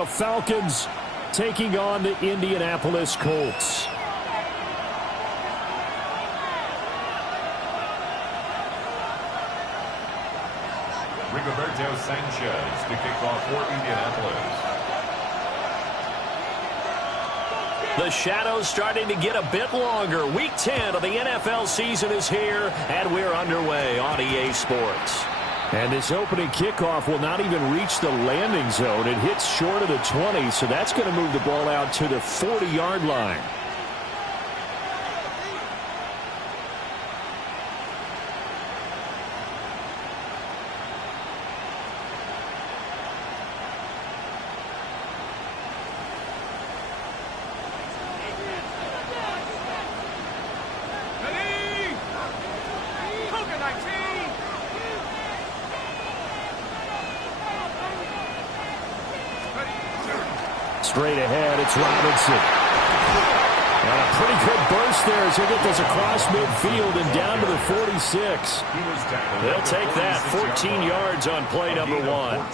Falcons taking on the Indianapolis Colts. Rigoberto Sanchez to kick off for Indianapolis. The shadows starting to get a bit longer. Week 10 of the NFL season is here, and we're underway on EA Sports. And this opening kickoff will not even reach the landing zone. It hits short of the 20, so that's going to move the ball out to the 40-yard line. Straight ahead, it's Robinson. And a pretty good burst there as he'll get this across midfield and down to the 46. They'll take that, 14 yards on play number 1.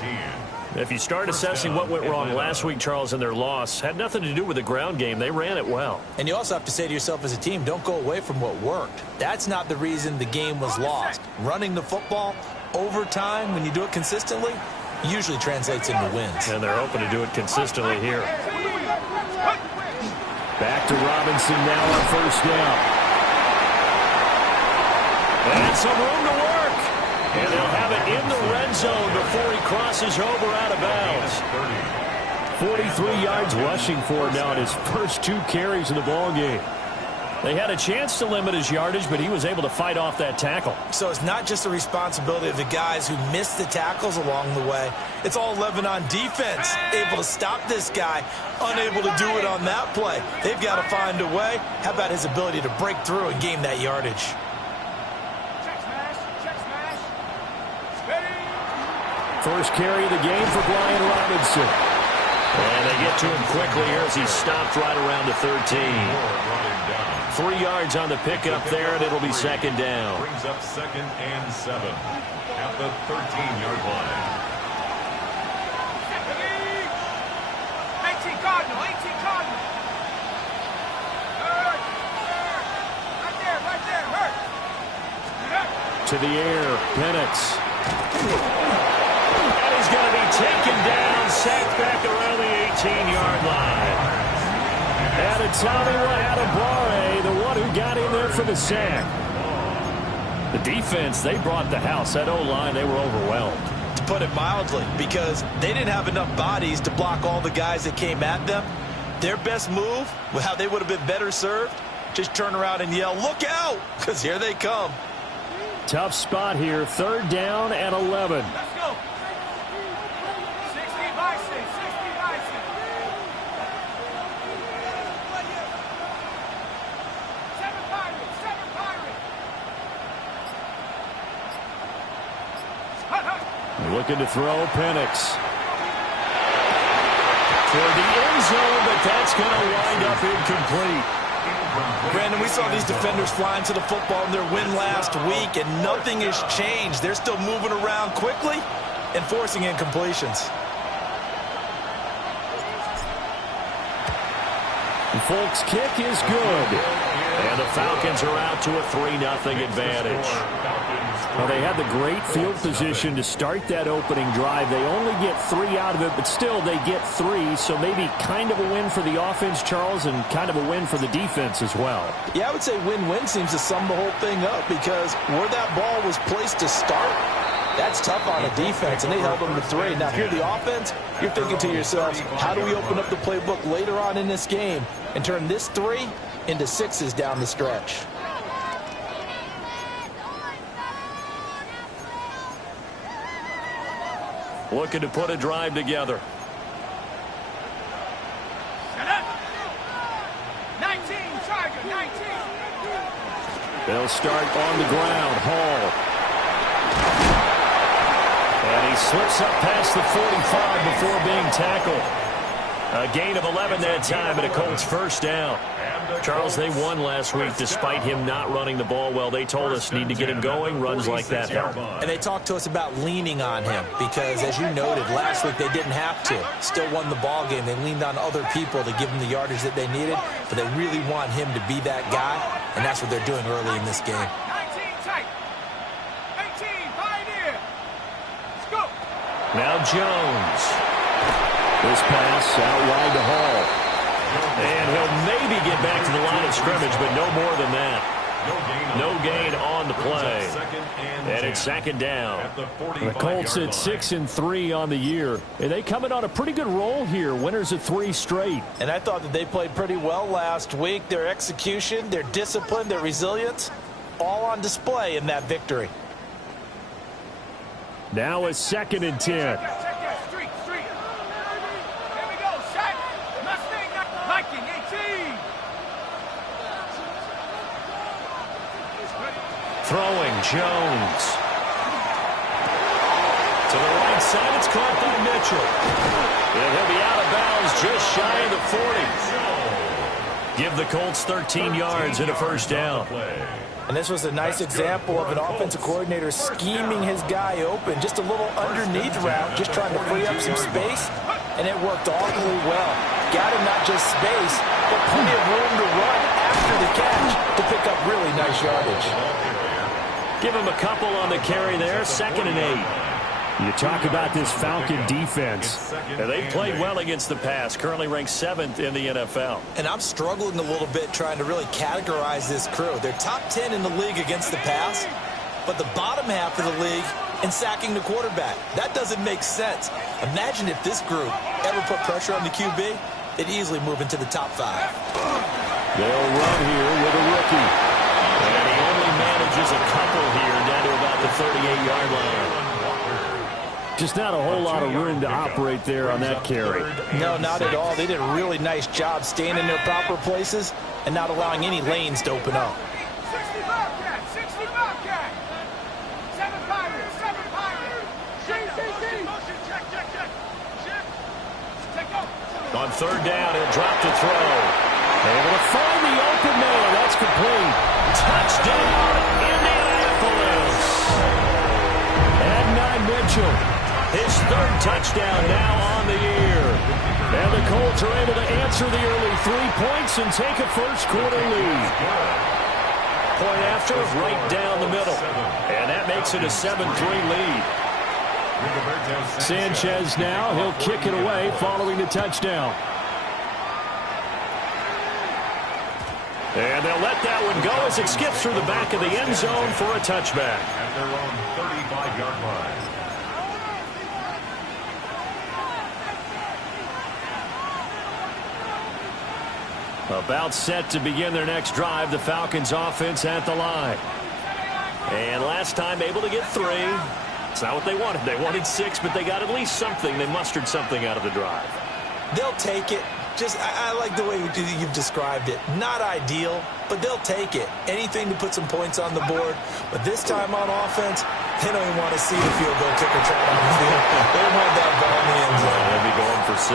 If you start assessing what went wrong last week, Charles, in their loss, had nothing to do with the ground game. They ran it well. And you also have to say to yourself as a team, don't go away from what worked. That's not the reason the game was lost. Running the football over time, when you do it consistently, usually translates into wins. And they're hoping to do it consistently here. Back to Robinson now on first down. And some room to work. And they'll have it in the red zone before he crosses over out of bounds. 43 yards rushing for him now in his first 2 carries of the ball game. They had a chance to limit his yardage, but he was able to fight off that tackle. So it's not just the responsibility of the guys who missed the tackles along the way. It's all 11 on defense, able to stop this guy, unable to do it on that play. They've got to find a way. How about his ability to break through and gain that yardage? First carry of the game for Brian Robinson. And they get to him quickly here as he's stopped right around the 13. 3 yards on the pickup there, and it'll be second down. Brings up 2nd and 7 at the 13-yard line. 18 Cardinal, 18 Cardinal. Right there, hurt. To the air, Penix. And he's going to be taken down, sacked back around the 18-yard line. And it's Tommy Adebawore, the one who got in there for the sack. The defense, they brought the house. That O-line, they were overwhelmed. To put it mildly, because they didn't have enough bodies to block all the guys that came at them. Their best move, how they would have been better served, just turn around and yell, "Look out!" because here they come. Tough spot here, 3rd down and 11. Let's go. 60 Bison, 60 Bison. 7 Pirates, 7 Pirates. Looking to throw, Penix. Toward the end zone, but that's going to wind up incomplete. Brandon, we saw these defenders flying to the football in their win last week, and nothing has changed. They're still moving around quickly and forcing incompletions. The Folks' kick is good. And the Falcons are out to a 3-0 advantage. Well, they had the great field position to start that opening drive. They only get 3 out of it, but still they get 3, so maybe kind of a win for the offense, Charles, and kind of a win for the defense as well. Yeah, I would say win-win seems to sum the whole thing up, because where that ball was placed to start, that's tough on a defense, and they held them to 3. Now, if you're the offense, you're thinking to yourselves, how do we open up the playbook later on in this game and turn this 3 into 6s down the stretch? Looking to put a drive together. Shut up. 19, Tiger, 19. They'll start on the ground. Hall. And he slips up past the 45 before being tackled. A gain of 11 that time, and a Colts first down. Charles, they won last week despite him not running the ball well. They told us need to get him going. Runs like that help. And they talked to us about leaning on him because, as you noted, last week they didn't have to. Still won the ball game. They leaned on other people to give them the yardage that they needed, but they really want him to be that guy, and that's what they're doing early in this game. 19 tight. 18 pioneer. Scoop. Now Jones. This pass out wide to Hall. And he'll maybe get back to the line of scrimmage, but no more than that. No gain on the play. And it's second down. The Colts at 6-3 on the year. And they coming on a pretty good roll here. Winners of 3 straight. And I thought that they played pretty well last week. Their execution, their discipline, their resilience, all on display in that victory. Now a 2nd and 10. Throwing, Jones. To the right side, it's caught by Mitchell. And he'll be out of bounds just shy of the 40. Give the Colts 13 yards and a first down. And this was a nice example of an offensive coordinator scheming his guy open. Just a little underneath route, just trying to free up some space. And it worked awfully well. Got him not just space, but plenty of room to run after the catch to pick up really nice yardage. Give him a couple on the carry there. 2nd and 8. You talk about this Falcon defense. They played well against the pass. Currently ranked 7th in the NFL. And I'm struggling a little bit trying to really categorize this crew. They're top 10 in the league against the pass, but the bottom half of the league in sacking the quarterback. That doesn't make sense. Imagine if this group ever put pressure on the QB, they'd easily move into the top 5. They'll run here with a rookie. And he only manages a couple here down to about the 38-yard line. Just not a whole lot of room to operate there on that carry. No, not at all. They did a really nice job staying in their proper places and not allowing any lanes to open up. 60 Bobcat, 60 Bobcat. 7 Pirates, 7 Pirates. Motion, check. Take over. On 3rd down, he'll drop to throw. Able to find the open man. That's complete. Touchdown, Indianapolis. And Mitchell. His 3rd touchdown now on the year. And the Colts are able to answer the early 3 points and take a first-quarter lead. Point after, right down the middle. And that makes it a 7-3 lead. Sanchez now, he'll kick it away following the touchdown. And they'll let that one go as it skips through the back of the end zone for a touchback. At their own 35-yard line. About set to begin their next drive, the Falcons offense at the line. And last time able to get 3. It's not what they wanted. They wanted 6, but they got at least something. They mustered something out of the drive. They'll take it. I like the way you've described it. Not ideal, but they'll take it. Anything to put some points on the board. But this time on offense, they don't even want to see the field goal kicker try on the field. They want that ball in the end zone. They'll be going for 6.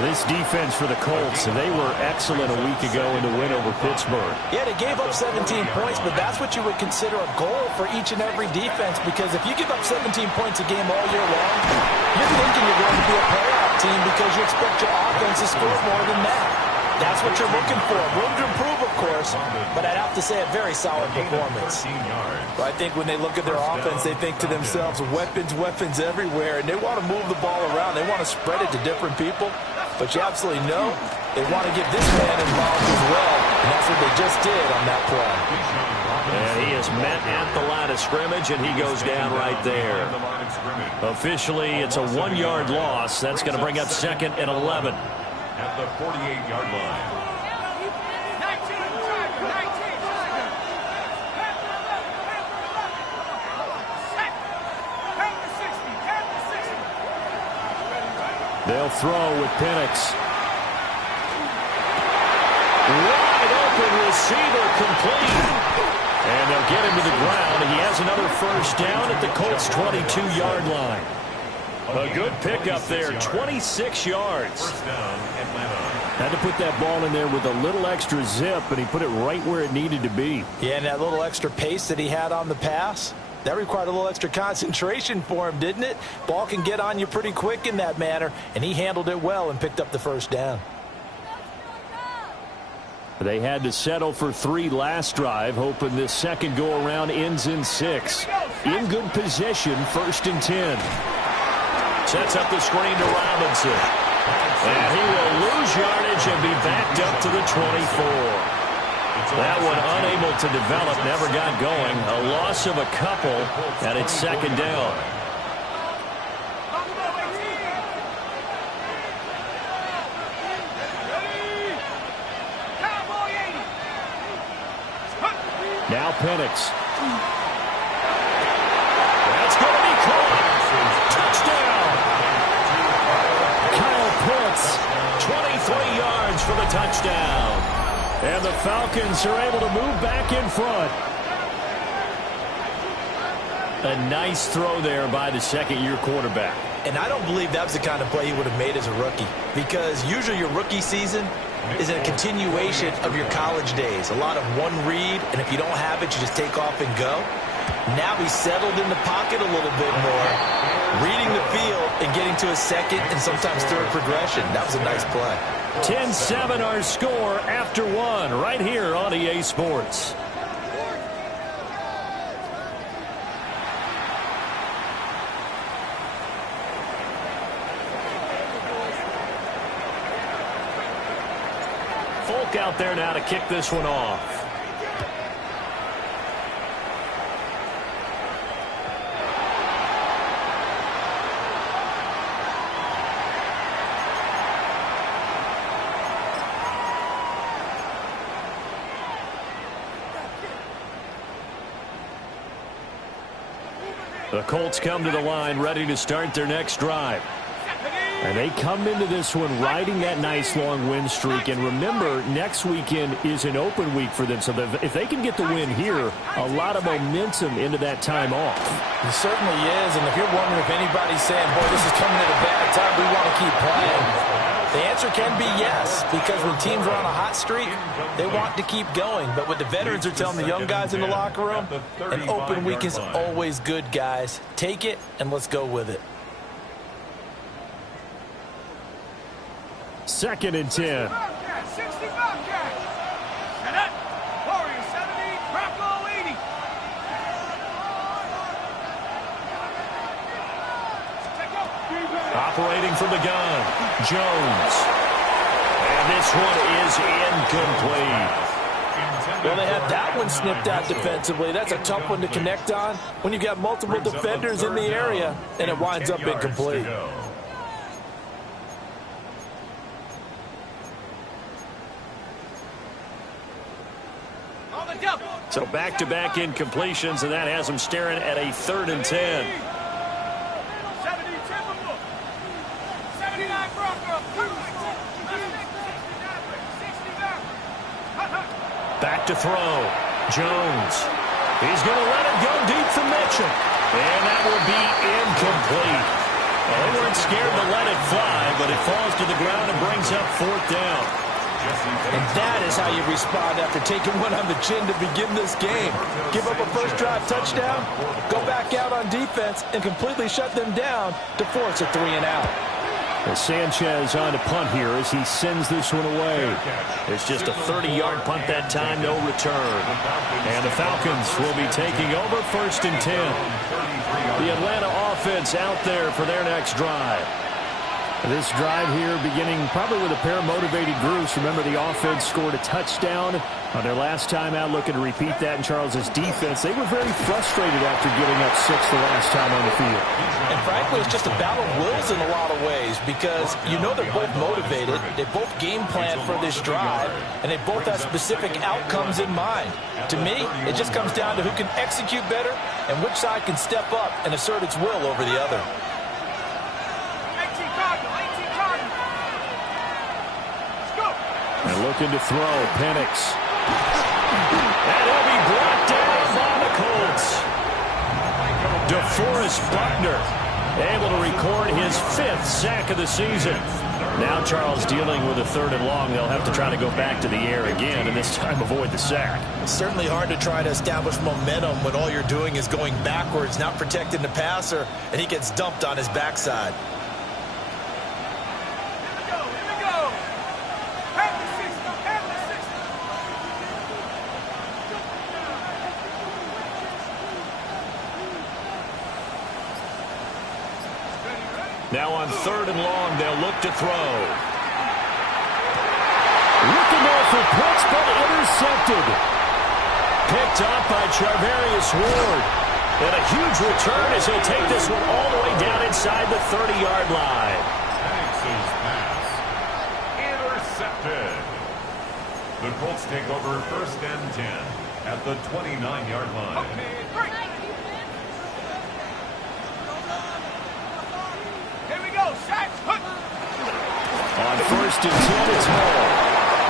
This defense for the Colts, they were excellent a week ago in the win over Pittsburgh. Yeah, they gave up 17 points, but that's what you would consider a goal for each and every defense, because if you give up 17 points a game all year long, you're thinking you're going to be a playoff team because you expect your offense to score more than that. That's what you're looking for. Room to improve, of course, but I'd have to say a very solid performance. But I think when they look at their offense, they think to themselves, weapons everywhere, and they want to move the ball around. They want to spread it to different people, but you absolutely know they want to get this man involved as well, and that's what they just did on that play. And he is met at the line of scrimmage, and he goes down right there. Officially, it's a 1-yard loss. That's going to bring up 2nd and 11. At the 48-yard line. 19 Tiger. Set. Count to 60. They'll throw with Penix. Wide open receiver complete. And they'll get him to the ground. He has another first down at the Colts' 22-yard line. A good pickup there, 26 yards. First down, Atlanta. Had to put that ball in there with a little extra zip, but he put it right where it needed to be. Yeah, and that little extra pace that he had on the pass, that required a little extra concentration for him, didn't it? Ball can get on you pretty quick in that manner, and he handled it well and picked up the first down. They had to settle for 3 last drive, hoping this second go-around ends in 6. In good position, 1st and 10. Sets up the screen to Robinson. And he will lose yardage and be backed up to the 24. That one unable to develop, never got going. A loss of a couple, and it's 2nd down. Now Penix. That's going to be caught. Touchdown. Kyle Pitts, 23 yards for the touchdown. And the Falcons are able to move back in front. A nice throw there by the second-year quarterback. And I don't believe that was the kind of play he would have made as a rookie, because usually your rookie season is a continuation of your college days. A lot of one read, and if you don't have it, you just take off and go. Now he's settled in the pocket a little bit more, reading the field and getting to a second and sometimes third progression. That was a nice play. 10-7 our score after 1 right here on EA Sports. Folk out there now to kick this one off. The Colts come to the line ready to start their next drive. And they come into this one riding that nice long win streak. And remember, next weekend is an open week for them. So if they can get the win here, a lot of momentum into that time off. It certainly is. And if you're wondering if anybody's saying, boy, this is coming at a bad time, we want to keep playing, the answer can be yes, because when teams are on a hot streak, they want to keep going. But what the veterans are telling the young guys in the locker room, an open week is always good, guys. Take it, and let's go with it. 2nd and 10. Operating from the gun, Jones. And this one is incomplete. Well, they had that one snipped out defensively. That's a tough one to connect on when you've got multiple defenders in the area, and it winds up incomplete. So back-to-back incompletions, and that has them staring at a 3rd and 10. Back to throw. Jones. He's going to let it go deep for Mitchell. And that will be incomplete. Well, they weren't scared to let it fly, but it falls to the ground and brings up 4th down. And that is how you respond after taking one on the chin to begin this game. Give up a first drive touchdown, go back out on defense, and completely shut them down to force a 3-and-out. Sanchez on to punt here as he sends this one away. It's just a 30-yard punt that time, no return. And the Falcons will be taking over 1st and 10. The Atlanta offense out there for their next drive. This drive here beginning probably with a pair of motivated groups. Remember, the offense scored a touchdown on their last time out. Looking to repeat that in Charles's defense. They were very frustrated after giving up 6 the last time on the field. And frankly, it's just a battle of wills in a lot of ways, because you know they're both motivated. They both game plan for this drive, and they both have specific outcomes in mind. To me, it just comes down to who can execute better and which side can step up and assert its will over the other. And looking to throw, Penix. And he'll be brought down by the Colts. DeForest Buckner able to record his 5th sack of the season. Now Charles dealing with a 3rd and long. They'll have to try to go back to the air again, and this time avoid the sack. It's certainly hard to try to establish momentum when all you're doing is going backwards, not protecting the passer, and he gets dumped on his backside. Now on 3rd and long, they'll look to throw. Looking there for Pitts, but intercepted. Picked up by Charvarius Ward. And a huge return as he'll take this one all the way down inside the 30-yard line. Banks' pass. Intercepted. The Colts take over 1st and 10 at the 29-yard line. On 1st and 10, it's Hall.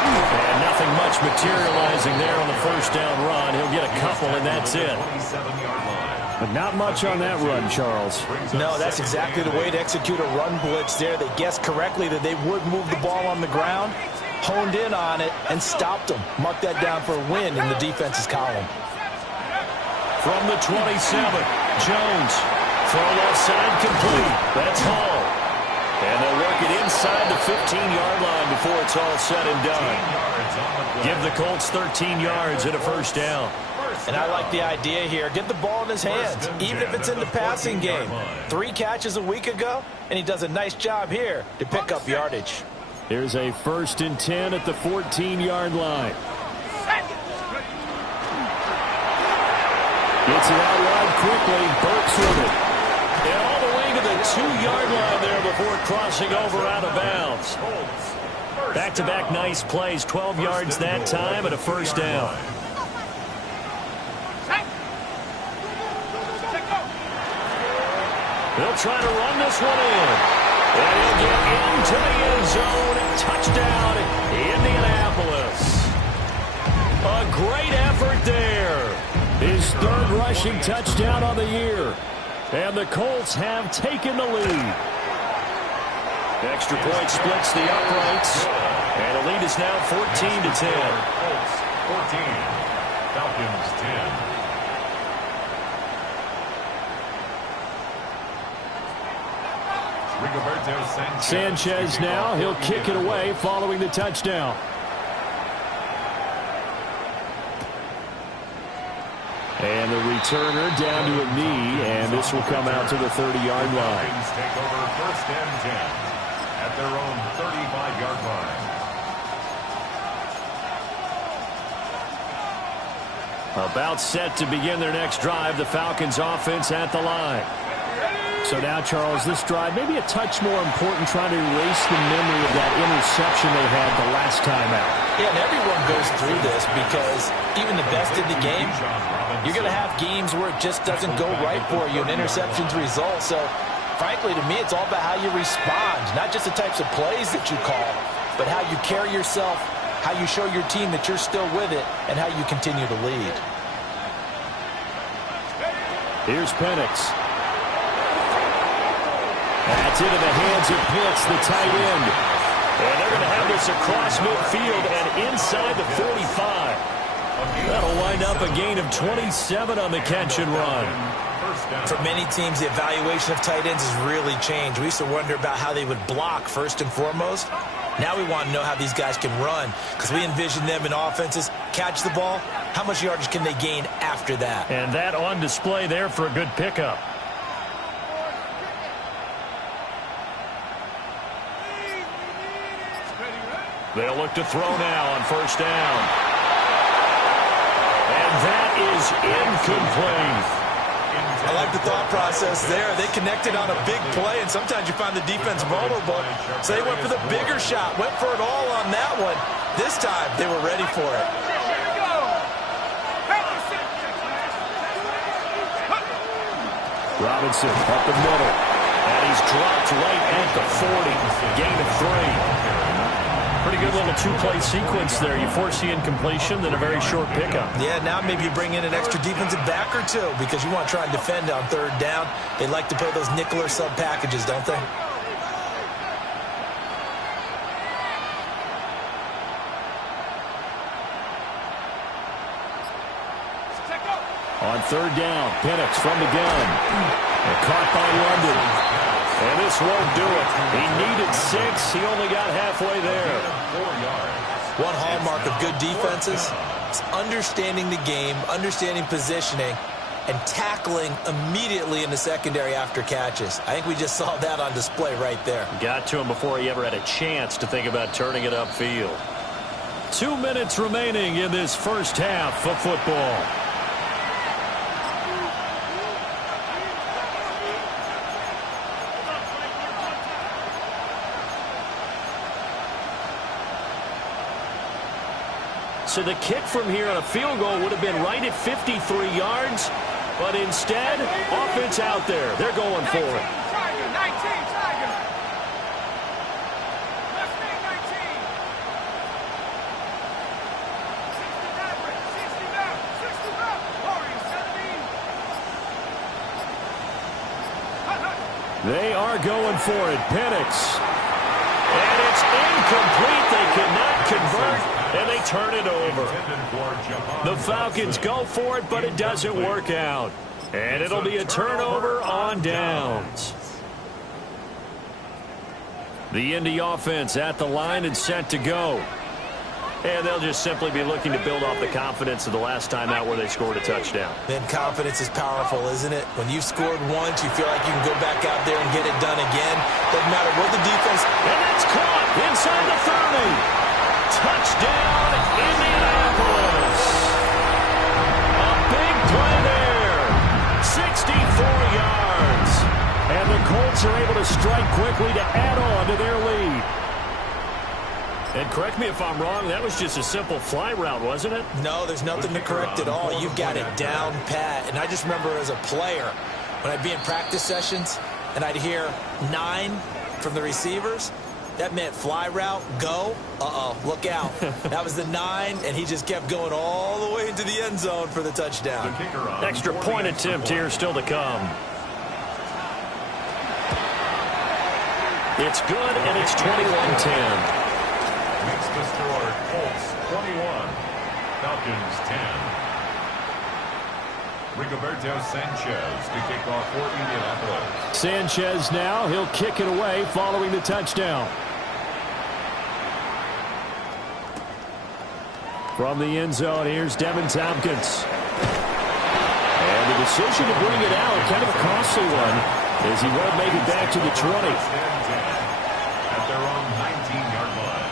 And nothing much materializing there on the 1st down run. He'll get a couple, and that's it. But not much on that run, Charles. No, that's exactly the way to execute a run blitz there. They guessed correctly that they would move the ball on the ground, honed in on it, and stopped them. Mark that down for a win in the defense's column. From the 27, Jones. Throw left side complete. That's Hall. And they'll work it inside the 15-yard line before it's all said and done. Give the Colts 13 yards and a 1st down. And I like the idea here. Get the ball in his hands, even if it's in the passing game. 3 catches a week ago, and he does a nice job here to pick up yardage. Here's a 1st and 10 at the 14-yard line. Gets it out wide quickly. Burks with it. And all the way to the 2-yard line there before crossing over out of bounds. Back-to-back nice plays. 12 yards that time and a 1st down. They'll try to run this one in. And he'll get into the end zone. Touchdown, Indianapolis. A great effort there. His 3rd rushing touchdown on the year. And the Colts have taken the lead. Extra point splits the uprights. And the lead is now 14-10. Colts 14. Falcons 10. Sanchez now. He'll kick it away following the touchdown. And the returner down to a knee, and this will come out to the 30-yard line. Take over 1st and 10 at their own 35-yard line. About set to begin their next drive, the Falcons offense at the line. So now, Charles, this drive maybe a touch more important, trying to erase the memory of that interception they had the last time out. Yeah, and everyone goes through this because even the best in the game, you're going to have games where it just doesn't go right for you, and interceptions result. So, frankly, to me, it's all about how you respond, not just the types of plays that you call, but how you carry yourself, how you show your team that you're still with it, and how you continue to lead. Here's Penix. That's into the hands of Pitts, the tight end. And they're going to have this across midfield and inside the 45. That'll wind up a gain of 27 on the catch and run. For many teams, the evaluation of tight ends has really changed. We used to wonder about how they would block first and foremost. Now we want to know how these guys can run, because we envision them in offenses catch the ball. How much yardage can they gain after that? And that on display there for a good pickup. They'll look to throw now on 1st down. And that is incomplete. I like the thought process there. They connected on a big play, and sometimes you find the defense vulnerable. So they went for the bigger shot, went for it all on that one. This time, they were ready for it. Robinson up the middle. And he's dropped right at the 40. Gain of 3. Pretty good Good little two-play sequence there. You force the incompletion, then a very short pickup. Yeah, now maybe you bring in an extra defensive back or two because you want to try and defend on third down. They like to play those nickel or sub packages, don't they? On third down, Penix from the gun. And caught by London. And this won't do it. He needed 6. He only got halfway there. 4 yards. One hallmark of good defenses is understanding the game, understanding positioning, and tackling immediately in the secondary after catches. I think we just saw that on display right there. Got to him before he ever had a chance to think about turning it upfield. 2 minutes remaining in this first half of football. So the kick from here on a field goal would have been right at 53 yards, but instead, offense out there. They're going for it. 19, Tiger. Mustang 19. 60 Maverick, 60 back, 60 back. Warriors 17. They are going for it. Penix. And it's incomplete. They cannot convert. And they turn it over. The Falcons go for it, but it doesn't work out. And it'll be a turnover on downs. The Indy offense at the line and set to go. And they'll just simply be looking to build off the confidence of the last time out where they scored a touchdown. Then confidence is powerful, isn't it? When you've scored once, you feel like you can go back out there and get it done again. Doesn't matter what the defense... And that's caught inside the 30. Touchdown, Indianapolis. A big play there. 64 yards. And the Colts are able to strike quickly to add on to their lead. And correct me if I'm wrong, that was just a simple fly route, wasn't it? No, there's nothing to correct at all. You've got it down pat. And I just remember as a player, when I'd be in practice sessions, and I'd hear 9 from the receivers, that meant fly route, go, look out. That was the 9, and he just kept going all the way into the end zone for the touchdown. Extra point attempt here still to come. It's good, and it's 21-10. Makes the score Colts 21, Falcons 10. Rigoberto Sanchez to kick off for Indianapolis. Sanchez now, he'll kick it away following the touchdown. From the end zone, here's Devin Tompkins. And the decision to bring it out, kind of a costly one, as he won't make it back to the 20. At their own 19-yard line.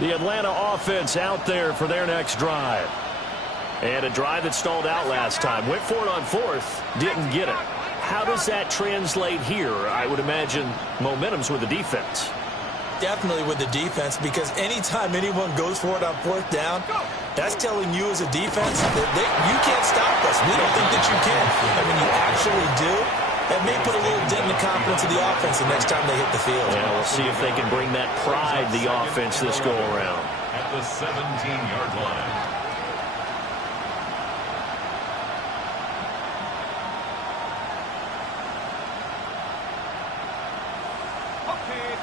The Atlanta offense out there for their next drive. And a drive that stalled out last time. Went for it on 4th, didn't get it. How does that translate here? I would imagine momentum's with the defense. Definitely with the defense, because anytime anyone goes for it on 4th down, that's telling you as a defense that you can't stop us. We don't think that you can. And when you actually do, that may put a little dent in the confidence of the offense the next time they hit the field. Yeah, we'll see if they can bring that pride, the offense, this go-around. At the 17-yard line.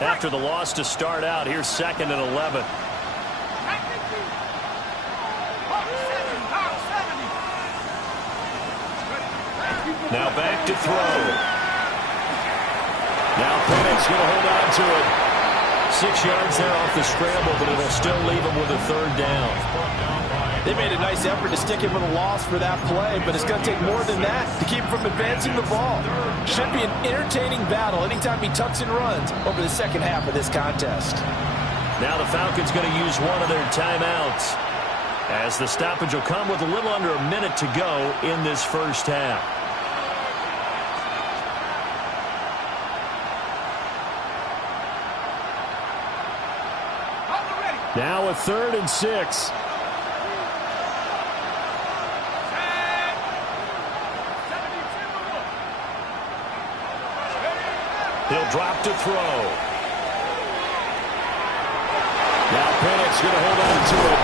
After the loss to start out, here's 2nd and 11. Now back to throw. Now Penix going to hold on to it. 6 yards there off the scramble, but it'll still leave him with a 3rd down. They made a nice effort to stick him with a loss for that play, but it's going to take more than that to keep him from advancing the ball. Should be an entertaining battle anytime he tucks and runs over the second half of this contest. Now the Falcons going to use one of their timeouts, as the stoppage will come with a little under a minute to go in this first half. Now a 3rd and 6. He'll drop to throw. Now Penix going to hold on to it.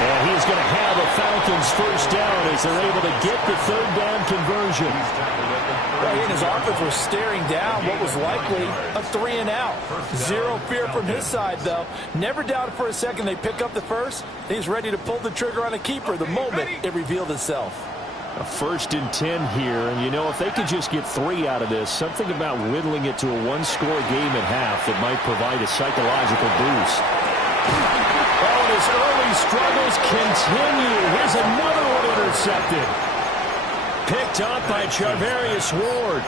And he's going to have a Falcons first down as they're able to get the 3rd down conversion. Well, he and his offense were staring down what was likely a 3-and-out. Zero fear from his side, though. Never doubted for a second they pick up the first. He's ready to pull the trigger on a keeper the moment it revealed itself. A 1st and 10 here, and you know, if they could just get 3 out of this, something about whittling it to a 1-score game at half that might provide a psychological boost. Oh, and his early struggles continue. Here's another one intercepted. Picked up by Charvarius Ward.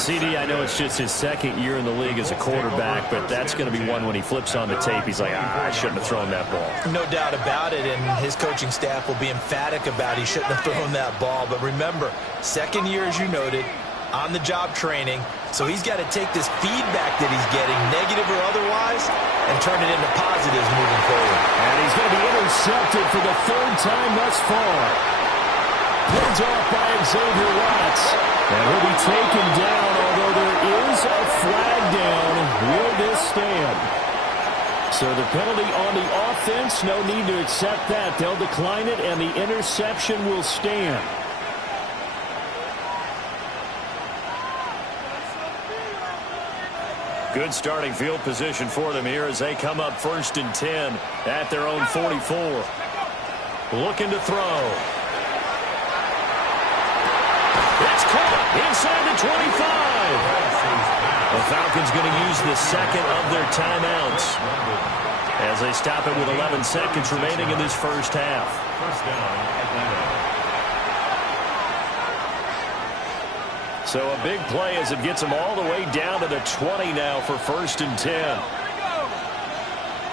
CD, I know it's just his 2nd year in the league as a quarterback, but that's going to be one when he flips on the tape. He's like, I shouldn't have thrown that ball. No doubt about it, and his coaching staff will be emphatic about he shouldn't have thrown that ball. But remember, 2nd year, as you noted, on-the-job training, so he's got to take this feedback that he's getting, negative or otherwise, and turn it into positives moving forward. And he's going to be intercepted for the 3rd time thus far. Heads off by Xavier Watts. And he'll be taken down, although there is a flag down. Will this stand? So the penalty on the offense, no need to accept that. They'll decline it, and the interception will stand. Good starting field position for them here as they come up 1st and 10 at their own 44. Looking to throw. It's caught inside the 25. The Falcons going to use the 2nd of their timeouts as they stop it with 11 seconds remaining in this first half. First down, Atlanta. So a big play as it gets them all the way down to the 20 now for 1st and 10. Here we go.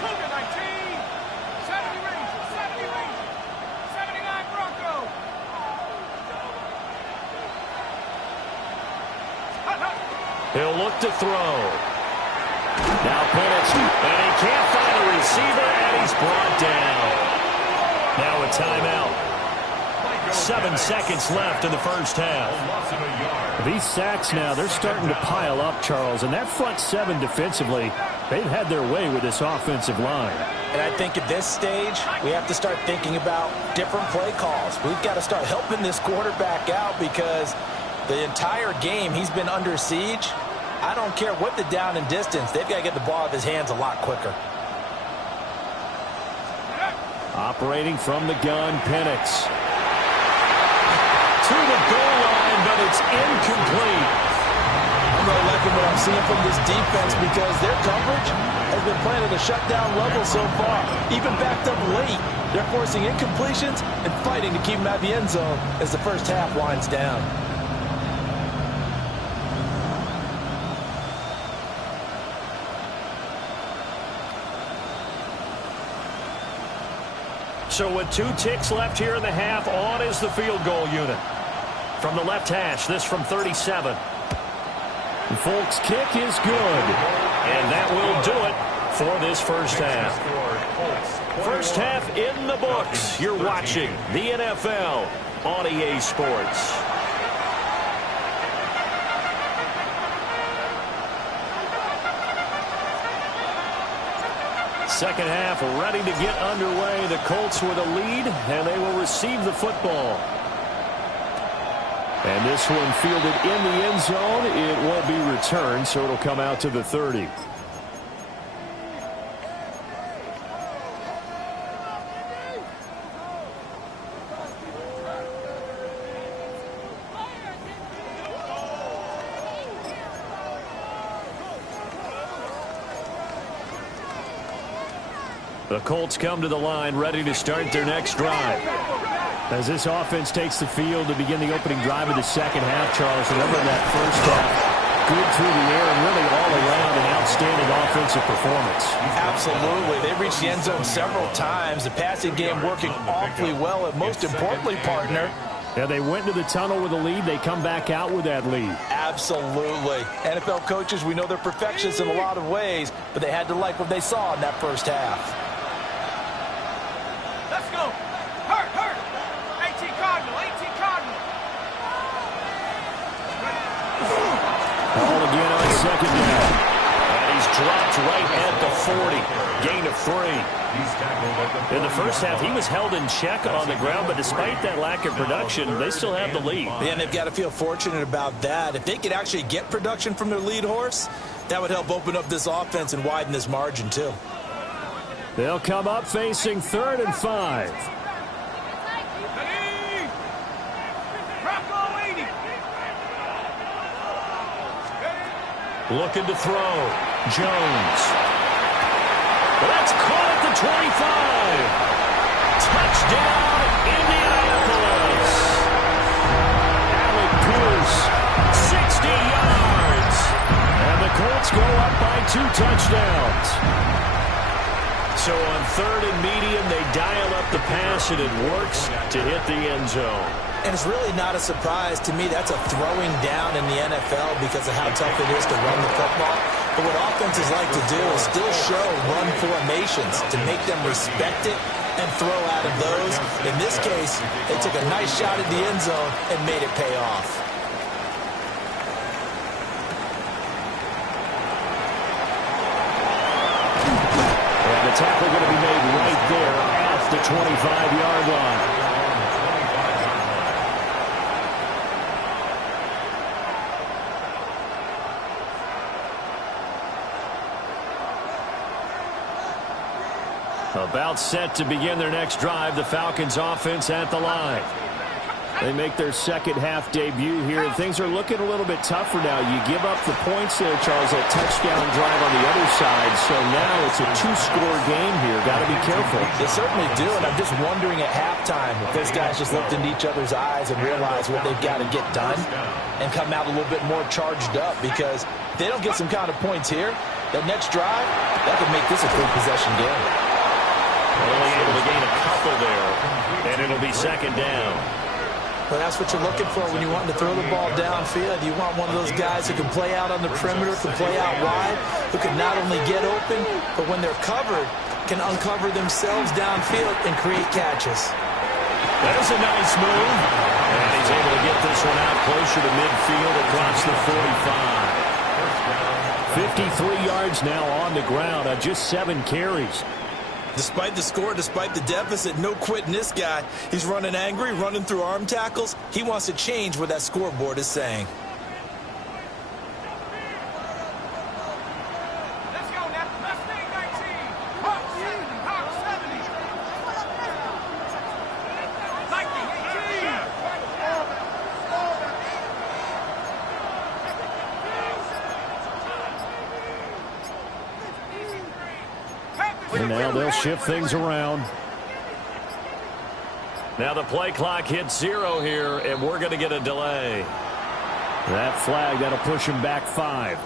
Cougar 19. 70 Rangers. 70 Rangers. 79 Broncos. He'll look to throw. Now Penix, and he can't find a receiver, and he's brought down. Now a timeout. 7 seconds left in the first half. These sacks now, they're starting to pile up, Charles, and that front 7 defensively, they've had their way with this offensive line. And I think at this stage, we have to start thinking about different play calls. We've got to start helping this quarterback out because the entire game he's been under siege. I don't care what the down and distance. They've got to get the ball out of his hands a lot quicker. Operating from the gun, Penix. To the goal line, but it's incomplete. I'm really liking what I'm seeing from this defense because their coverage has been playing at a shutdown level so far. Even backed up late, they're forcing incompletions and fighting to keep them out of the end zone as the first half winds down. So with 2 ticks left here in the half, on is the field goal unit. From the left hash, this from 37. Folk's kick is good. And that will do it for this first half. First half in the books. You're watching the NFL on EA Sports. Second half ready to get underway. The Colts with a lead, and they will receive the football. And this one fielded in the end zone. It will be returned, so it'll come out to the 30. The Colts come to the line, ready to start their next drive. As this offense takes the field to begin the opening drive of the second half, Charles, remember that first half, good through the air and really all around an outstanding offensive performance. Absolutely. They reached the end zone several times. The passing game working awfully well, and most importantly, partner, yeah, they went to the tunnel with a lead. They come back out with that lead. Absolutely. NFL coaches, we know they're perfectionists in a lot of ways, but they had to like what they saw in that first half. Ball again on second down. And he's dropped right at the 40. Gain of 3. In the first half, he was held in check on the ground, but despite that lack of production, they still have the lead. Yeah, and they've got to feel fortunate about that. If they could actually get production from their lead horse, that would help open up this offense and widen this margin, too. They'll come up facing 3rd and 5. Looking to throw. Jones. That's caught at the 25. Touchdown, Indianapolis. Alec Pierce, 60 yards. And the Colts go up by 2 touchdowns. So on 3rd and medium, they dial up the pass, and it works to hit the end zone. And it's really not a surprise to me. That's a throwing down in the NFL because of how tough it is to run the football. But what offenses like to do is still show run formations to make them respect it and throw out of those. In this case, they took a nice shot at the end zone and made it pay off. And the tackle going to be made right there at the 25-yard line. About set to begin their next drive, the Falcons offense at the line. They make their second half debut here, and things are looking a little bit tougher now. You give up the points there, Charles, that touchdown drive on the other side, so now it's a 2-score game here. Got to be careful. They certainly do, and I'm just wondering at halftime if those guys just looked into each other's eyes and realized what they've got to get done and come out a little bit more charged up, because if they don't get some kind of points here, that next drive, that could make this a 3-possession game. Only able to gain a couple there, and it'll be second down. Well, that's what you're looking for when you're wanting to throw the ball downfield. You want one of those guys who can play out on the perimeter, can play out wide, who can not only get open, but when they're covered, can uncover themselves downfield and create catches. There's a nice move, and he's able to get this one out closer to midfield across the 45. 53 yards now on the ground on just 7 carries. Despite the score, despite the deficit, no quitting this guy. He's running angry, running through arm tackles. He wants to change what that scoreboard is saying. Let's go now. Let's stay 19. Hawk 70. Hawk 70. Nike 18. And now they'll shift things around. Now the play clock hits 0 here, and we're going to get a delay. That flag, that'll push him back 5.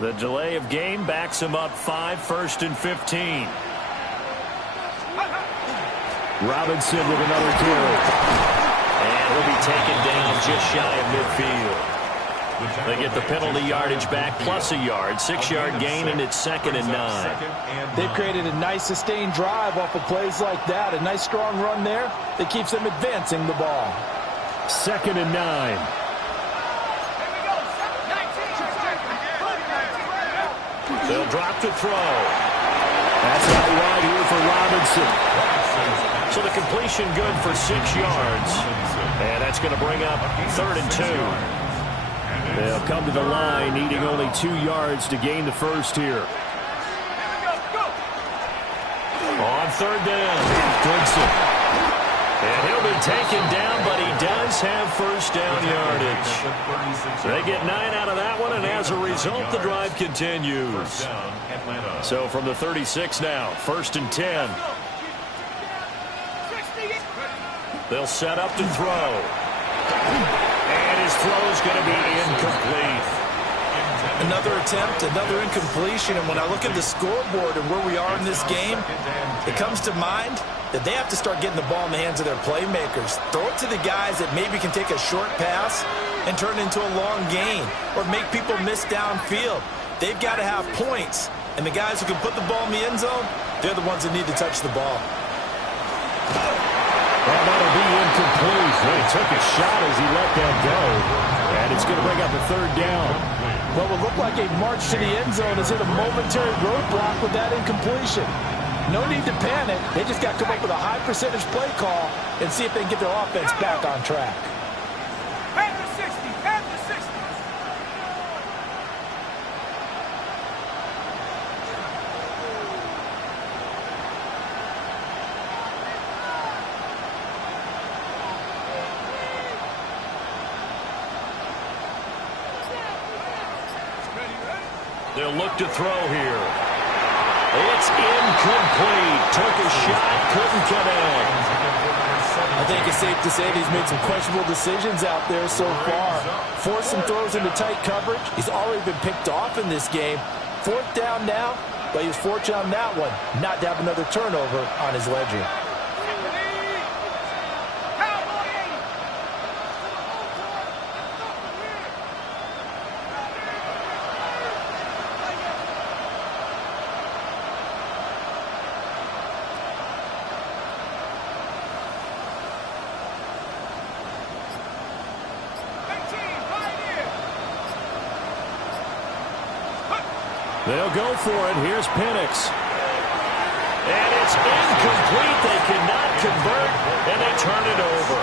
The delay of game backs him up 5, 1st and 15. Robinson with another carry. And he'll be taken down just shy of midfield. They get the penalty yardage back plus a yard. 6-yard gain, and it's 2nd and 9. They've created a nice sustained drive off of plays like that. A nice strong run there that keeps them advancing the ball. 2nd and 9. They'll drop to throw. That's out wide here for Robinson. So the completion good for 6 yards. And that's going to bring up 3rd and 2. They'll come to the line, needing only 2 yards to gain the first here. On 3rd down, Goodson. And he'll be taken down, but he does have first down yardage. They get 9 out of that one, and as a result, the drive continues. So from the 36 now, 1st and 10. They'll set up to throw. And his throw's going to be incomplete. Another attempt, another incompletion, and when I look at the scoreboard and where we are in this game, it comes to mind that they have to start getting the ball in the hands of their playmakers. Throw it to the guys that maybe can take a short pass and turn it into a long gain or make people miss downfield. They've got to have points And the guys who can put the ball in the end zone, they're the ones that need to touch the ball. Well, that'll be incomplete. He took a shot as he let that go. And it's going to bring up a third down. What would look like a march to the end zone is hit a momentary roadblock with that incompletion. No need to panic. They just got to come up with a high percentage play call and see if they can get their offense back on track. Head to 60. Head to 60. They'll look to throw here. It's incomplete. Took a shot, couldn't connect. I think it's safe to say that he's made some questionable decisions out there so far. Forced some throws into tight coverage. He's already been picked off in this game. Fourth down now, but he was fortunate on that one not to have another turnover on his ledger. They'll go for it. Here's Penix. And it's incomplete. They cannot convert, and they turn it over.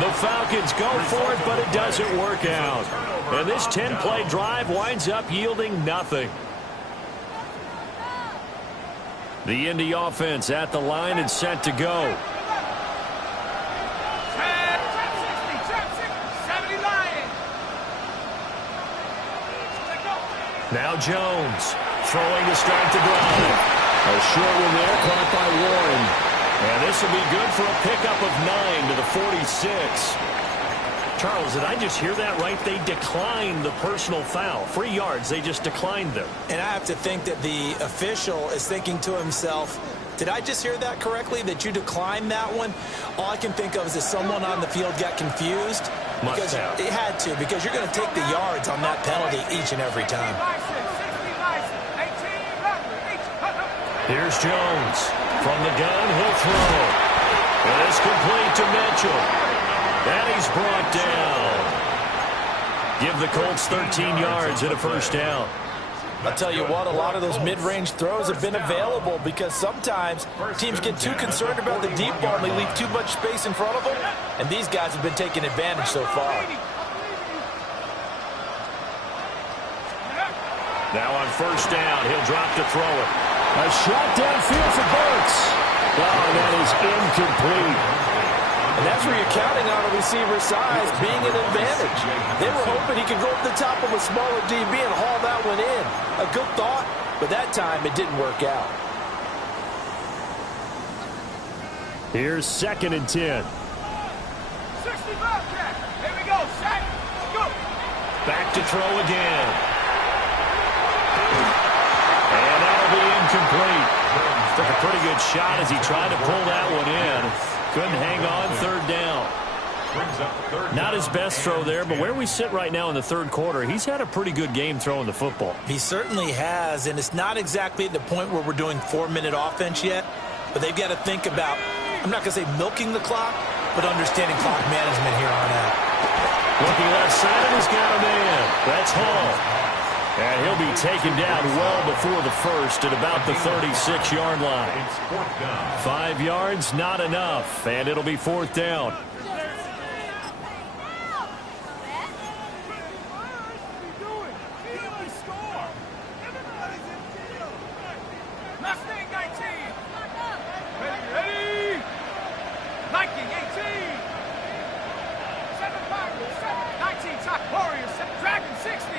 The Falcons go for it, but it doesn't work out. And this 10-play drive winds up yielding nothing. The Indy offense at the line and set to go. Now Jones throwing to start the drive. A short one there caught by Warren. And this will be good for a pickup of 9 to the 46. Charles, did I just hear that right? They declined the personal foul. 3 yards, they just declined them. And I have to think that the official is thinking to himself, did I just hear that correctly, that you declined that one? All I can think of is that someone on the field got confused. Because it had to, because you're going to take the yards on that penalty each and every time. Here's Jones. From the gun, he'll throw. And it's complete to Mitchell. And he's brought down. Give the Colts 13 yards and a first down. I'll tell you what, a lot of those mid-range throws have been available because sometimes teams get too concerned about the deep ball and they leave too much space in front of them, and these guys have been taking advantage so far. Now on first down, he'll drop to throw it. A shot downfield for Burks. Oh, that is incomplete. And that's where you're counting on a receiver's size being an advantage. They were hoping he could go up the top of a smaller DB and haul that one in. A good thought, but that time it didn't work out. Here's 2nd and 10. 60 Bobcat. Here we go. Set. Go. Back to throw again. And that'll be incomplete. Took a pretty good shot as he tried to pull that one in. Couldn't hang on, 3rd down. Not his best throw there, but where we sit right now in the 3rd quarter, he's had a pretty good game throwing the football. He certainly has, and it's not exactly at the point where we're doing 4-minute offense yet, but they've got to think about, I'm not going to say milking the clock, but understanding clock management here on out. Looking left side, and he's got a man. That's Hall. And he'll be taken down well before the first at about the 36-yard line. 5 yards, not enough, and it'll be 4th down. Mustang 19. Ready. Viking 18. 7 Pirates. 19 Top Warriors. Dragon 60.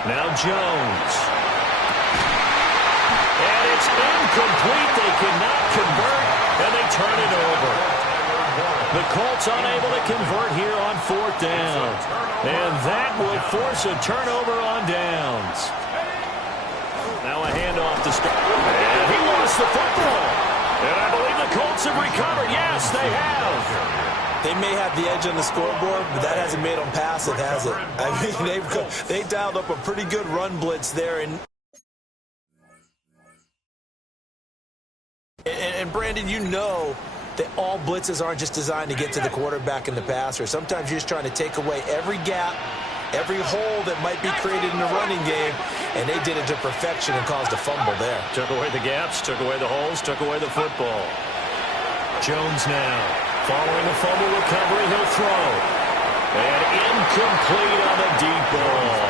Now Jones. And it's incomplete. They cannot convert, and they turn it over. The Colts unable to convert here on 4th down. And that will force a turnover on downs. Now a handoff to start. And he lost the football. And I believe the Colts have recovered. Yes, they have. They may have the edge on the scoreboard, but that hasn't made them passive, has it? I mean, they dialed up a pretty good run blitz there. And Brandon, you know that all blitzes aren't just designed to get to the quarterback and the passer. Sometimes you're just trying to take away every gap, every hole that might be created in the running game, and they did it to perfection and caused a fumble there. Took away the gaps, took away the holes, took away the football. Jones now, following a fumble recovery, he'll throw. And incomplete on the deep ball.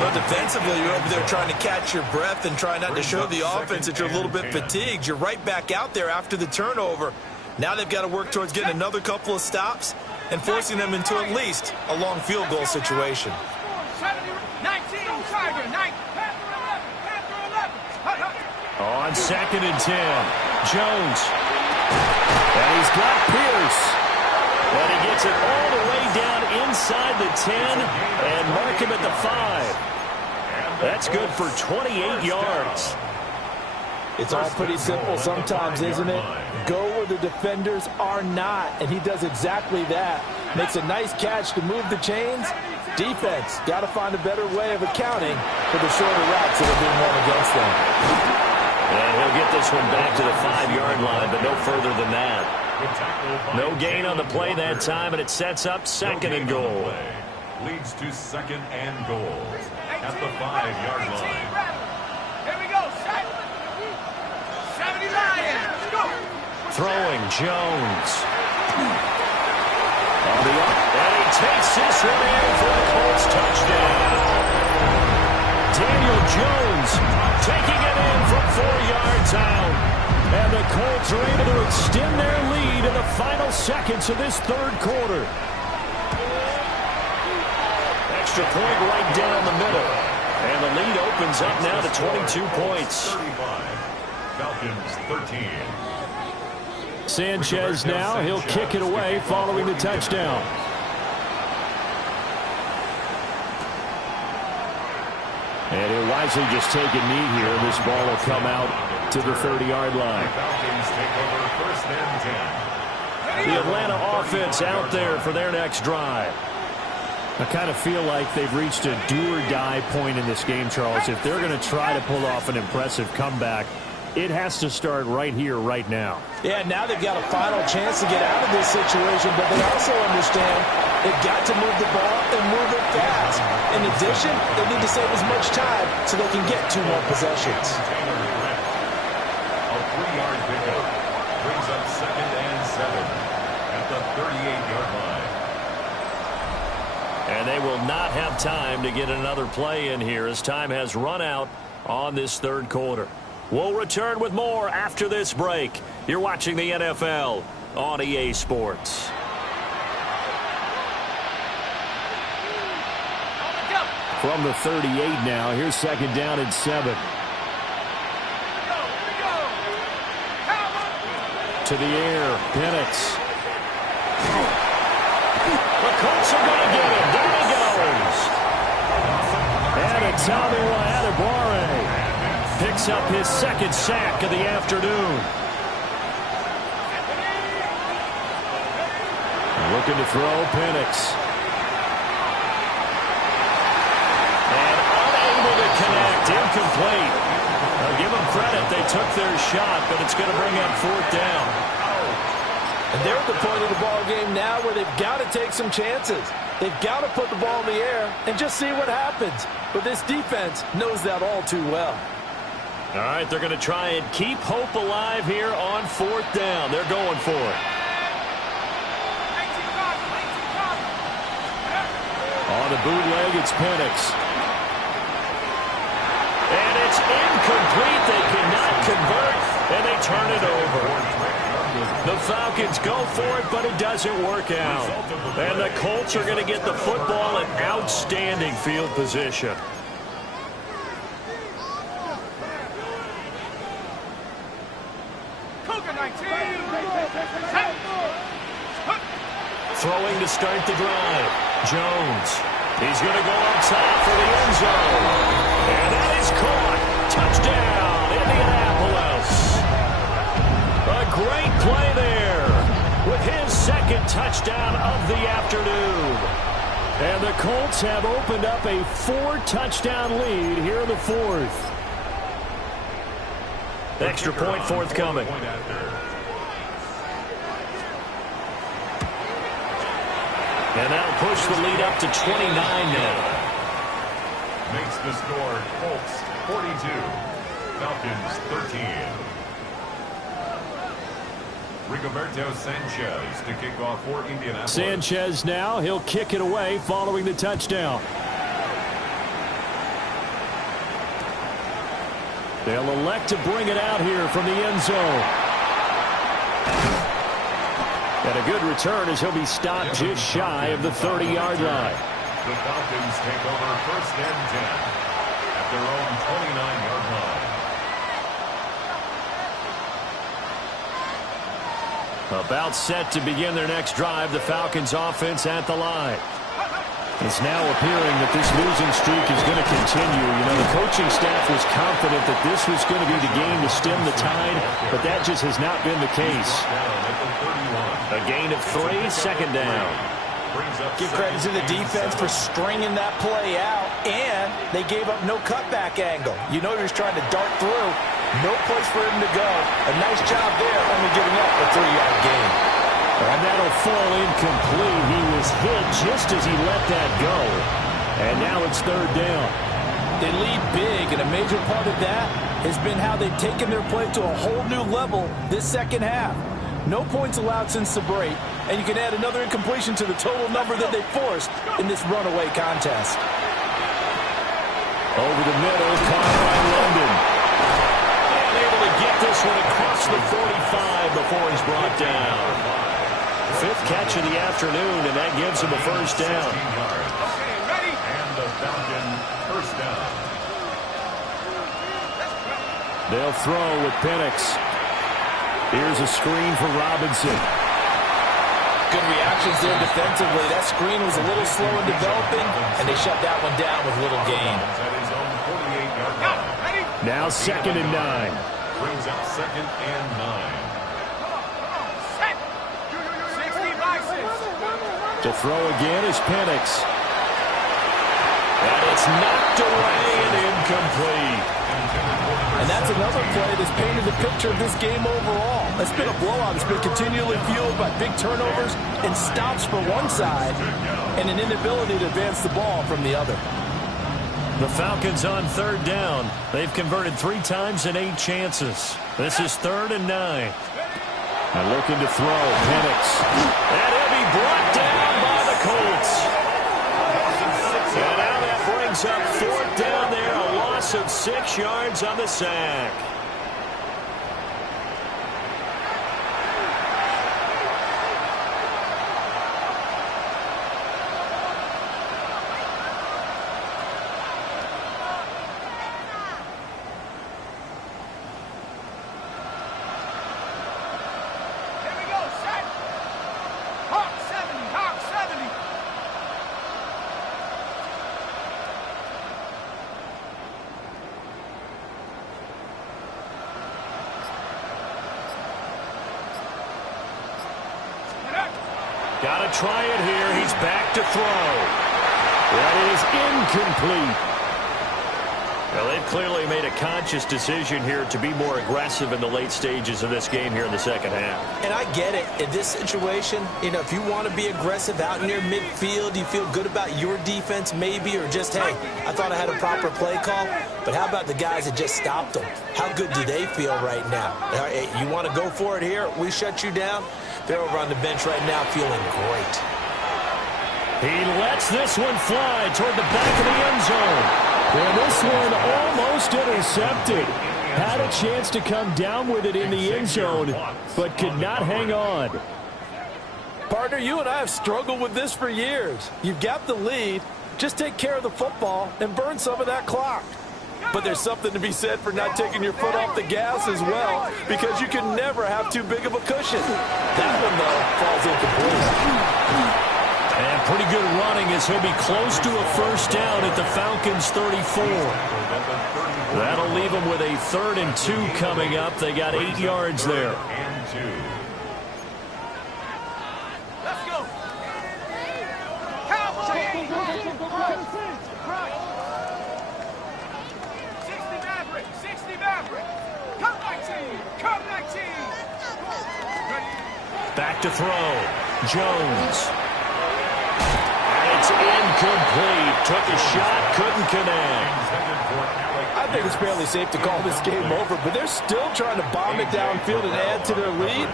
But defensively, you're over there trying to catch your breath and try not to show the offense that you're a little bit fatigued. You're right back out there after the turnover. Now they've got to work towards getting another couple of stops and forcing them into at least a long field goal situation. 19, Tiger, 9, On 2nd and 10, Jones. And he's got Pierce. And he gets it all the way down inside the 10 and mark him at the 5. That's good for 28 yards. It's all pretty simple sometimes, isn't it? Go where the defenders are not, and he does exactly that. Makes a nice catch to move the chains. Defense got to find a better way of accounting for the shorter routes that are being run against them. And he'll get this one back to the 5-yard line, but no further than that. No gain on the play that time, and it sets up 2nd and goal. Leads to 2nd and goal at the 5-yard line. Here we go, 70 Lions, go! Throwing Jones. And he takes this one in for a Colts touchdown. Daniel Jones taking it in from 4 yards out. And the Colts are able to extend their lead in the final seconds of this 3rd quarter. Extra point right down the middle. And the lead opens up now to 22 points. 35. Falcons 13. Sanchez now, he'll kick it away following the touchdown. And he'll wisely just take a knee here. This ball will come out to the 30-yard line. Falcons take over 1st and 10. The Atlanta offense out there for their next drive. I kind of feel like they've reached a do-or-die point in this game, Charles. If they're going to try to pull off an impressive comeback, it has to start right here, right now. Yeah, now they've got a final chance to get out of this situation, but they also understand they've got to move the ball and move it fast. In addition, they need to save as much time so they can get 2 more possessions. A 3-yard pickup brings up 2nd and 7 at the 38-yard line. And they will not have time to get another play in here as time has run out on this 3rd quarter. We'll return with more after this break. You're watching the NFL on EA Sports. From the 38 now, here's 2nd down and 7. To the air, Penix. The Colts are going to get him. There he goes. And it's Tommy Adebawore. Picks up his 2nd sack of the afternoon. Looking to throw, Penix. And unable to connect, incomplete. I'll give them credit, they took their shot, but it's going to bring up 4th down. And they're at the point of the ball game now where they've got to take some chances. They've got to put the ball in the air and just see what happens. But this defense knows that all too well. All right, they're going to try and keep hope alive here on 4th down. They're going for it. On the bootleg, it's Penix. And it's incomplete. They cannot convert, and they turn it over. The Falcons go for it, but it doesn't work out. And the Colts are going to get the football in outstanding field position. Throwing to start the drive. Jones. He's going to go up top for the end zone. And that is caught. Touchdown, Indianapolis. A great play there with his 2nd touchdown of the afternoon. And the Colts have opened up a 4-touchdown lead here in the fourth. Extra point forthcoming. And that'll push the lead up to 29 now. Makes the score Colts 42, Falcons 13. Rigoberto Sanchez to kick off for Indianapolis. Sanchez now, he'll kick it away following the touchdown. They'll elect to bring it out here from the end zone. And a good return as he'll be stopped just shy of the 30-yard line. The Falcons take over 1st and 10 at their own 29-yard line. About set to begin their next drive, the Falcons offense at the line. It's now appearing that this losing streak is going to continue. You know, the coaching staff was confident that this was going to be the game to stem the tide, but that just has not been the case. A gain of 3, 2nd down. Give credit to the defense for stringing that play out, and they gave up no cutback angle. You know he was trying to dart through. No place for him to go. A nice job there, only giving up a 3-yard gain. And that'll fall incomplete. He was hit just as he let that go. And now it's 3rd down. They lead big, and a major part of that has been how they've taken their play to a whole new level this second half. No points allowed since the break, and you can add another incompletion to the total number that they forced in this runaway contest. Over the middle, caught by London. And able to get this one across the 45 before he's brought down. 5th catch of the afternoon, and that gives him a 1st down. Okay, ready? And the Falcon 1st down. They'll throw with Penix. Here's a screen for Robinson. Good reactions there defensively. That screen was a little slow in developing, and they shut that one down with little gain. At his own 48-yard line. Now 2nd and 9. Brings up 2nd and 9. To throw again is Penix. And it's knocked away and incomplete. And that's another play that's painted the picture of this game overall. It's been a blowout. It's been continually fueled by big turnovers and stops for one side and an inability to advance the ball from the other. The Falcons on 3rd down. They've converted 3 times in 8 chances. This is 3rd and 9. And looking to throw, Penix. And he'll be brought down by the Colts. And now that brings up 4th down there, a loss of 6 yards on the sack. Got to try it here. He's back to throw. That is incomplete. Well, they've clearly made a conscious decision here to be more aggressive in the late stages of this game here in the second half. And I get it. In this situation, you know, if you want to be aggressive out near midfield, you feel good about your defense maybe, or just, hey, I thought I had a proper play call. But how about the guys that just stopped them? How good do they feel right now? You want to go for it here? We shut you down? They're over on the bench right now feeling great. He lets this one fly toward the back of the end zone. And this one almost intercepted. Had a chance to come down with it in the end zone, but could not hang on. Partner, you and I have struggled with this for years. You've got the lead. Just take care of the football and burn some of that clock. But there's something to be said for not taking your foot off the gas as well, because you can never have too big of a cushion. That one, though, falls incomplete. And pretty good running as he'll be close to a first down at the Falcons' 34. That'll leave them with a 3rd and 2 coming up. They got 8 yards there. Let's Come 19. Back to throw. Jones. And it's incomplete. Took a shot, couldn't connect. I think it's fairly safe to call this game over, but they're still trying to bomb it downfield and add to their lead.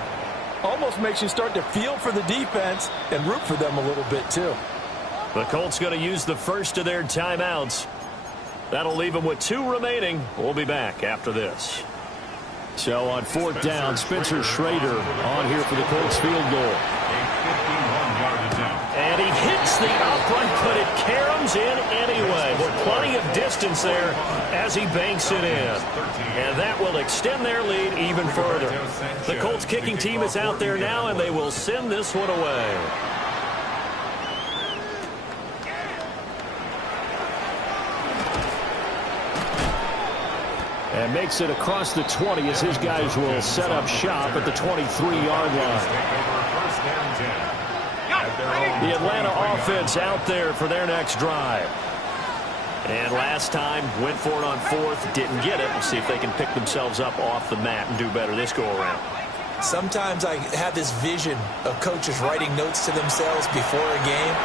Almost makes you start to feel for the defense and root for them a little bit too. The Colts going to use the first of their timeouts. That'll leave them with 2 remaining. We'll be back after this. So on 4th down, Spencer Schrader on here for the Colts field goal. And he hits the upright, but it caroms in anyway. With plenty of distance there as he banks it in. And that will extend their lead even further. The Colts kicking team is out there now, and they will send this one away. And makes it across the 20 as his guys will set up shop at the 23-yard line. The Atlanta offense out there for their next drive. And last time, went for it on 4th, didn't get it. We'll see if they can pick themselves up off the mat and do better this go-around. Sometimes I have this vision of coaches writing notes to themselves before a game.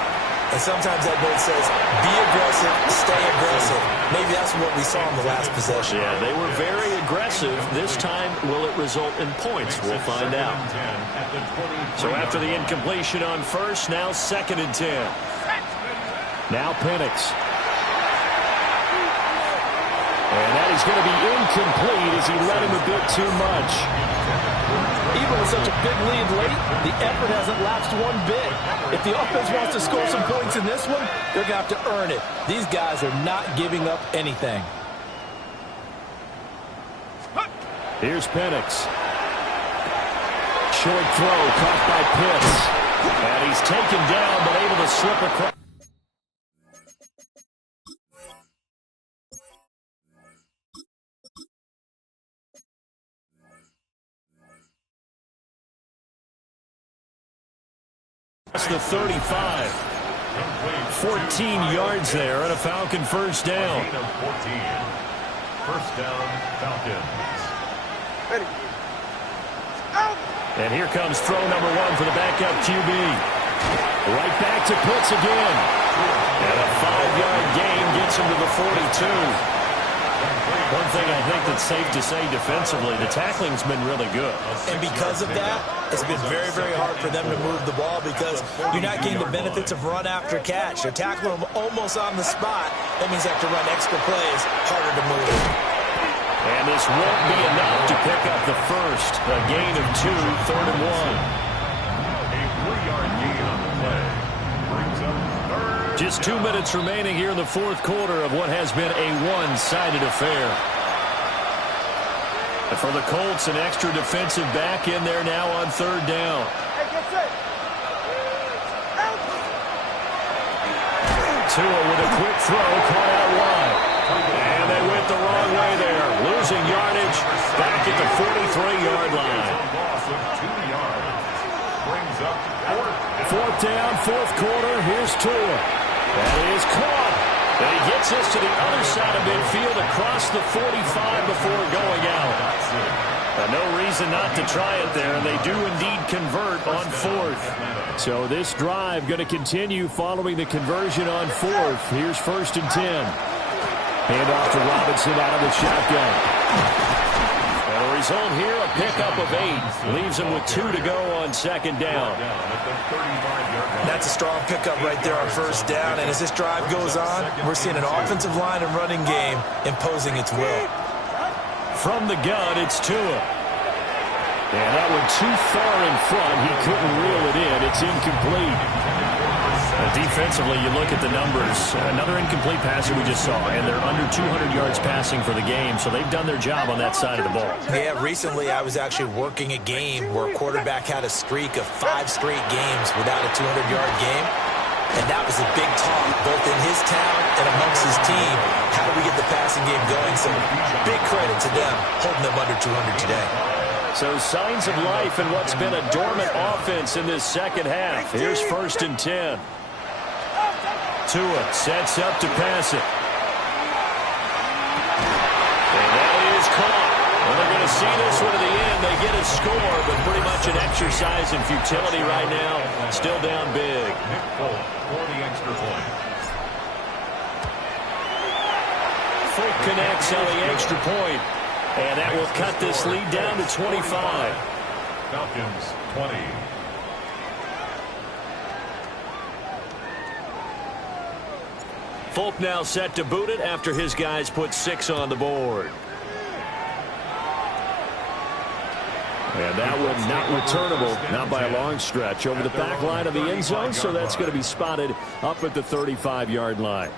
And sometimes that note says, be aggressive, stay aggressive. Maybe that's what we saw in the last possession. Yeah, they were very aggressive. This time, will it result in points? We'll find out. So after the incompletion on 1st, now 2nd and 10. Now Penix. And that is going to be incomplete as he led him a bit too much. Even with such a big lead late, the effort hasn't lapsed one bit. If the offense wants to score some points in this one, they're going to have to earn it. These guys are not giving up anything. Here's Penix. Short throw caught by Pitts. And he's taken down but able to slip across. The 35. 14 yards there and a Falcon first down. First down, Falcons. Ready. And here comes throw number 1 for the backup QB. Right back to Pitts again. And a 5-yard gain gets him to the 42. One thing I think that's safe to say defensively, the tackling's been really good. And because of that, it's been very, very hard for them to move the ball because you're not getting the benefits of run after catch. They're tackling them almost on the spot. That means they have to run extra plays, harder to move. And this won't be enough to pick up the first. A gain of 2, 3rd and 1. A 3-yard gain on the play. Brings up 3rd. Just 2 minutes remaining here in the 4th quarter of what has been a one-sided affair. And for the Colts, an extra defensive back in there now on 3rd down. Hey, get set. Tua with a quick throw, caught out wide. And they went the wrong way there. Losing yardage back at the 43-yard line. Loss of 2 yards. Brings up 4th down, 4th quarter. Here's Tua. That is caught. And he gets this to the other side of midfield across the 45 before going out. No reason not to try it there, and they do indeed convert on 4th. So this drive going to continue following the conversion on 4th. Here's 1st and 10. Hand off to Robinson out of the shotgun. And the result here, a pickup of 8. Leaves him with 2 to go on 2nd down. That's a strong pickup right there on 1st down. And as this drive goes on, we're seeing an offensive line and running game imposing its will. From the gun, it's Tua. And that one too far in front. He couldn't reel it in. It's incomplete. Defensively, you look at the numbers. Another incomplete passer we just saw, and they're under 200 yards passing for the game, so they've done their job on that side of the ball. Yeah, recently I was actually working a game where a quarterback had a streak of 5 straight games without a 200-yard game. And that was a big talk, both in his town and amongst his team. How do we get the passing game going? So big credit to them, holding them under 200 today. So signs of life in what's been a dormant offense in this second half. Here's 1st and 10. Tua sets up to pass it. And that is caught. Well, they're going to see this one to the end. score, but pretty much an exercise in futility right now. Still down big. Nick Folk for the extra point. Folk connects on the extra point, and that will cut this lead down to 25. Falcons 20. Folk now set to boot it after his guys put 6 on the board. And that one not returnable, not by a long stretch, over the back line of the end zone, so that's going to be spotted up at the 35-yard line.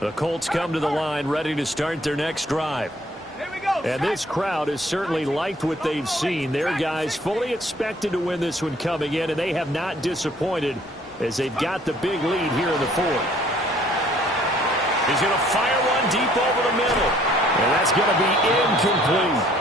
The Colts come to the line ready to start their next drive. And this crowd has certainly liked what they've seen. Their guys fully expected to win this one coming in, and they have not disappointed as they've got the big lead here in the fourth. He's going to fire one deep over the middle. And that's going to be incomplete.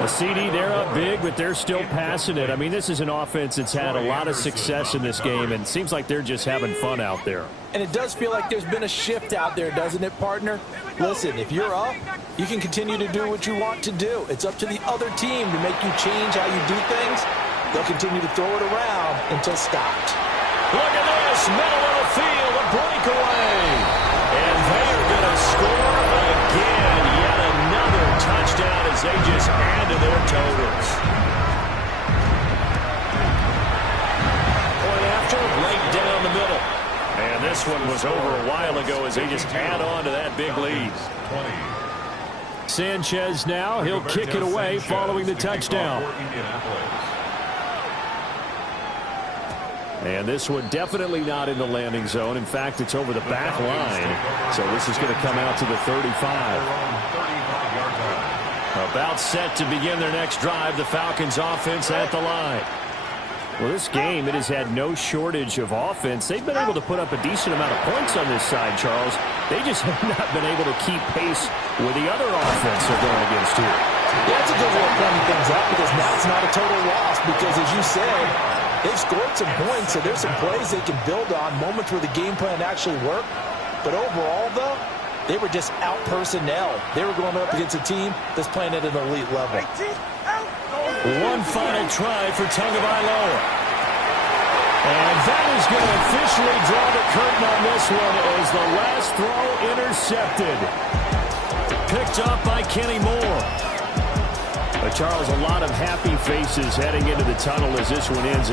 A CD, they're up big, but they're still passing it. I mean, this is an offense that's had a lot of success in this game, and it seems like they're just having fun out there. And it does feel like there's been a shift out there, doesn't it, partner? Listen, if you're up, you can continue to do what you want to do. It's up to the other team to make you change how you do things. They'll continue to throw it around until stopped. Look at this, middle of the field, a breakaway. And they're going to score again. Yet another touchdown as they just add to their totals. Point after, right down the middle. And this one was over a while ago as they just add on to that big lead. 20. Sanchez now, he'll kick it away following the touchdown. And this one definitely not in the landing zone. In fact, it's over the back line. So this is going to come out to the 35. About set to begin their next drive. The Falcons offense at the line. Well, this game, it has had no shortage of offense. They've been able to put up a decent amount of points on this side, Charles. They just have not been able to keep pace with the other offense they're going against here. Yeah, that's a good way of pointing things out because now it's not a total loss because, as you said, they've scored some points, so there's some plays they can build on, moments where the game plan actually worked. But overall, though, they were just out personnel. They were going up against a team that's playing at an elite level. One final try for Tagovailoa. And that is going to officially draw the curtain on this one as the last throw intercepted. Picked up by Kenny Moore. But Charles, a lot of happy faces heading into the tunnel as this one ends.